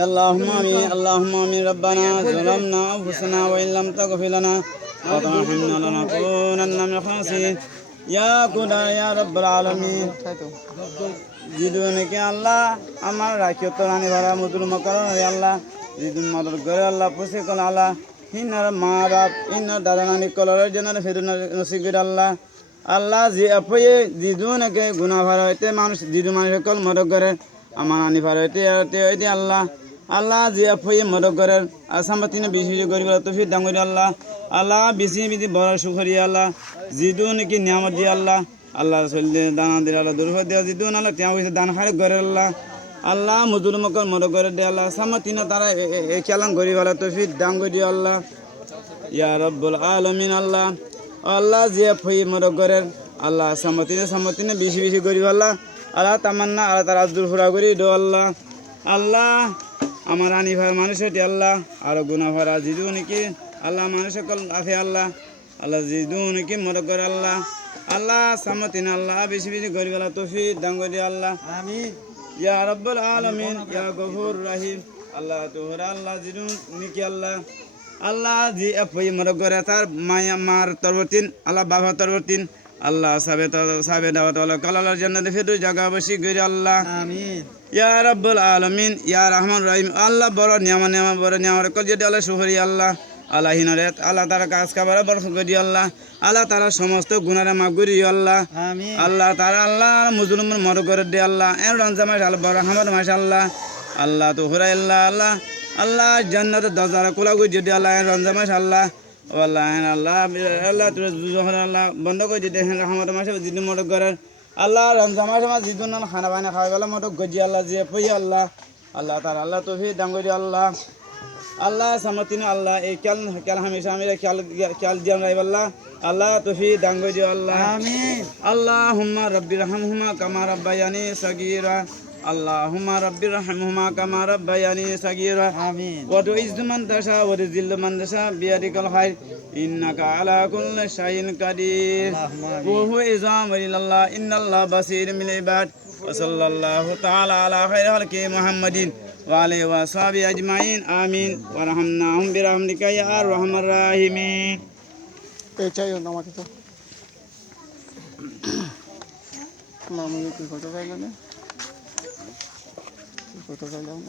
اللهم آمين اللهم آمين ربنا ظلمنا أنفسنا وإن لم تغفر لنا وترحمنا لنكونن من الخاسرين يا خدا يا رب العالمين জিদুনকে আল্লাহ আমার রাখিও তো রানি ভাড়া মধুর মকরণ আল্লাহ জিদুন মদর করে আল্লাহ পুষে কল আল্লাহ হিনার মা বাপ ইনার দাদা নানি কলরের জন্য ফেরুন নসিবির আল্লাহ আল্লাহ জি আপয়ে জিদুনকে গুণা ভাড়া হইতে মানুষ জিদু মানুষ কল মদর করে আমার নানি ভাড়া হইতে আল্লাহ আল্লাহ জি আপয়ে মদর করে আসামাতিনে বেশি গরিব তফির ডাঙ্গরি আল্লাহ আল্লাহ বেশি বেশি বড় সুখরি আল্লাহ জিদুনকে নিয়ামত দিয়ে আল্লাহ আল্লাহ চলতে দানা দিয়ে আল্লাহ দুর্ভর দেওয়া জিদুন আল্লাহ ત્યાં হয়েছে দান খারে করে আল্লাহ আল্লাহ মজুর মকর মদ করে দে আল্লাহ সামাতিনা তারা খেলান গরিব আল্লাহ তফির ডাঙ্গরি আল্লাহ ইয়া রব্বুল আলামিন আল্লাহ আল্লাহ জিয়া ফই মদ করে আল্লাহ সামাতিনে বেশি বেশি গরিব আল্লাহ আল্লাহ তামান্না আল্লাহ তারা আব্দুল ফুরা করি দো আল্লাহ আল্লাহ আমার আনি ভাই মানুষটি আল্লাহ আরো গুনা ভরা জিদু নাকি আল্লাহ মানুষ সকল আছে আল্লাহ আল্লাহ জিদু নাকি মদ করে আল্লাহ আল্লাহ সামাতিন আল্লাহ বেশি বেশি গরিব আল্লাহ তৌফিক দান করে আল্লাহ আমিন ইয়া রাব্বুল আলামিন ইয়া গফুর রহিম আল্লাহ তোহরা আল্লাহ জিদু নাকি আল্লাহ আল্লাহ জি আপই মদ করে তার মায়া মার তরবতিন আল্লাহ বাবা তরবতিন আল্লাহ সাবে দাওয়াত আল্লাহ কালালার জান্নাতে ফেরদৌস জায়গা বসি গরি আল্লাহ আমিন ইয়া রাব্বুল আলামিন ইয়া রহমান রহিম আল্লাহ বড় নিয়ামত বড় নিয়ামত কল যদি আল্লাহ শুকরিয়া আল্লাহ আল্লাহ হিনারে আল্লাহ তারা কাজ খাবার বরফ করি আল্লাহ আল্লাহ তারা সমস্ত গুনারে মাফ করি আল্লাহ আমিন আল্লাহ তারা আল্লাহ মুজলুমের মর করে দে আল্লাহ এ রমজান মাস আল্লাহ বড় রহমত মাস আল্লাহ আল্লাহ তো হুরাই আল্লাহ আল্লাহ জান্নাতের দরজা খোলা করে যদি আল্লাহ রমজান মাস আল্লাহ আল্লাহ আল্লাহ আল্লাহ তোর আল্লাহ বন্ধ করে দিতে রহমত মাসে যদি মর করেন আল্লাহ রমজান মাসে আমার জিদুন খানা বানা খাওয়া গেল মতো গজি আল্লাহ যে পই আল্লাহ আল্লাহ তার আল্লাহ তৌফিক দান করি আল্লাহ আল্লাহ সামতিন আল্লাহ এই খেল হামেশা আমি খেল দিয়ে আমরা আল্লাহ আল্লাহ তৌফিক দান করি আল্লাহ আমিন আল্লাহুম্মা রাব্বির রহমহুমা কামা রাব্বায়ানি সাগীরা আল্লাহুম্মা রাব্বির রহমহুমা কামা রাব্বায়ানি সাগীরা আমিন ওয়া তুইজ্জু মান তাশা ওয়া তুযিল্লু মান তাশা বিয়াদিকাল খায়র ইন্নাকা আলা কুল্লি শাইইন কাদির ওয়া হুয়া ইযামু ইল্লাল্লাহ ইন্নাল্লাহ বাসীরুম বিল ইবাদ ওয়া সাল্লাল্লাহু তাআলা আলা খায়রি খালকি মুহাম্মাদিন ওয়া আলিহি ওয়া সাহবিহি আজমাইন আমিন ওয়া রাহমনাহুম বিরাহমাতিকা ইয়া আরহামার রাহিমিন এই চাইও না আমাকে তো মামুনি কি কত চাইলো না কত চাইলো না